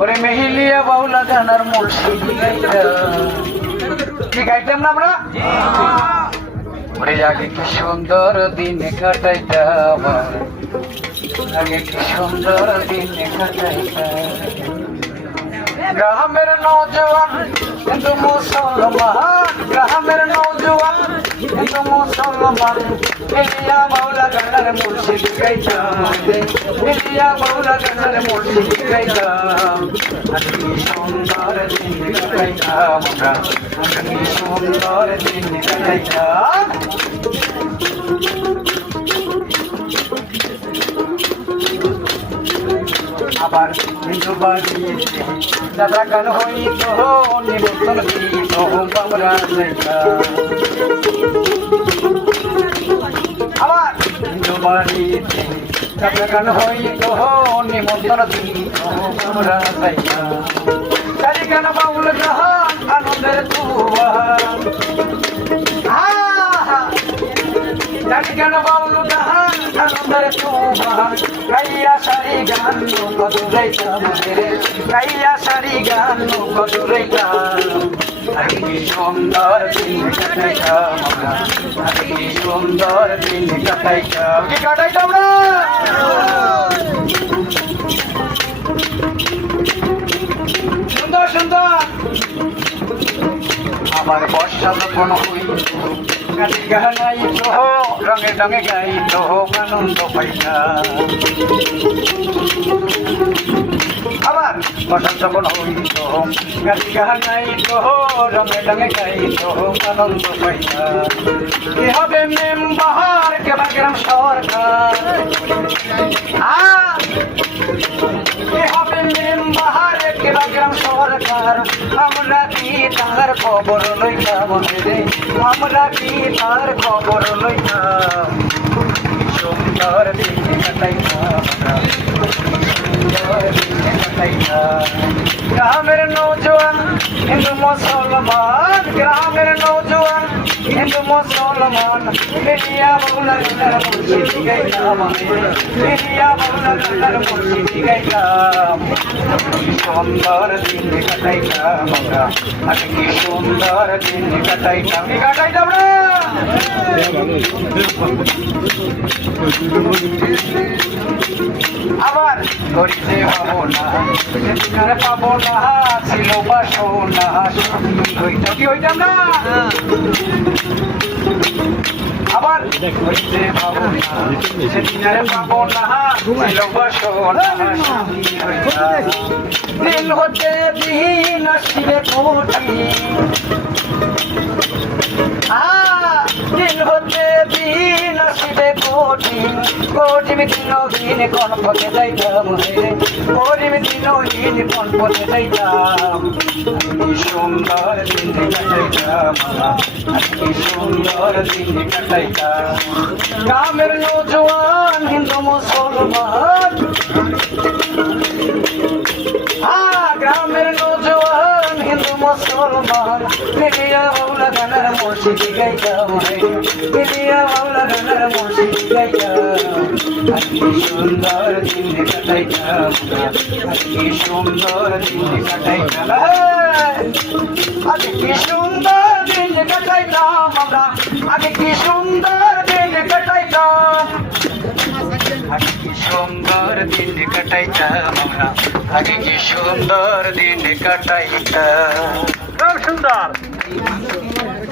ওরে মেহিলিয়া বাউলা গানার মুর্শিদ কি গাইতাম না আমরা? ওরে আগে কি সুন্দর দিন কাটাইতাম, আগে কি সুন্দর দিন কাটাইতাম। গ্রামের নৌজওয়ান কিন্তু মুসলমান, গ্রামের নৌজওয়ান মুসলমান এলিয়া মাওলা গানার মুর্শিদ গাইতাম এলিয়া মাওলা গানার মুর্শিদ গাইতাম কি সুন্দর দিন কাটাইতাম আমরা কি সুন্দর দিন আবার হিন্দু বাড়ি দাদা গান হইত নিমন্ত্রণ দিত আমরা আবার হিন্দু বাড়ি দাদা গান হইত নিমন্ত্রণ দিত আমরা চারি গান বাউল জাহান আনন্দের তুয়ার আহা! জানি কেন বাউল গান আনন্দের তোমার গাইয়া সারি গান কদুরাইতাম রে গাইয়া সারি গান কদুরাইতাম আরে কি সুন্দর দিন কাটাইতাম আমরা আরে কি সুন্দর দিন কাটাইতাম কি কাটাইতাম না সুন্দর সুন্দর। আমার বর্ষা যখন হইত গাড়ি গানাই তো রঙে রঙে গাই তো আনন্দ পাইতা আবার বর্ষা যখন হইত গাড়ি গানাই তো রঙে রঙে গাই তো আনন্দ পাইতা কি হবে মেম্বার কেবা গ্রাম সরকার আহ সরকার আমরা কি তার খবর লইতাম রে? আমরা কি তার খবর লইতাম? সুন্দর দিন কাটাইতাম। সুন্দর দিন কাটাইতাম গ্রামের নৌজওয়ান হিন্দু মুসলমান। গ্রামের নৌজওয়ান হিন্দু মুসলমান। মিলিয়া বাউলা গানার মুর্শিদ গাইতাম মিলিয়া বাউলা গানার মুর্শিদ গাইতাম। সুন্দর দিন কাটাইতাম আমরা। আগে কি সুন্দর দিন কাটাইতাম কাটাইতাম না আবার ধরিতে পাবো না। পাবো না ছিল বাসো না। কি হইতাম না আবার ধরিতে পাবো না সেদিন হতে দিন আসিবে কোটি। দিন হতে কঠিন কঠিন দিন দিন কোন পথে যাইতাম রে। কঠিন দিন দিন কোন পথে যাইতাম। কি সুন্দর দিন কাটাইতাম কি সুন্দর দিন কাটাইতাম। গ্রামের নৌজওয়ান হিন্দু মুসলমান। আহ, গ্রামের নৌজওয়ান হিন্দু মুসলমান মিলিয়া বাউলা গানার মসজিদ গাইতাম রে মিলিয়া বাউলা গানার মসজিদ গাইতাম আর কি সুন্দর দিন কাটাইতাম আর কি সুন্দর দিন কাটাইতাম আগে কি সুন্দর দিন কাটাইতাম আমরা আগে কি সুন্দর দিন কাটাইতাম আগে কি সুন্দর thank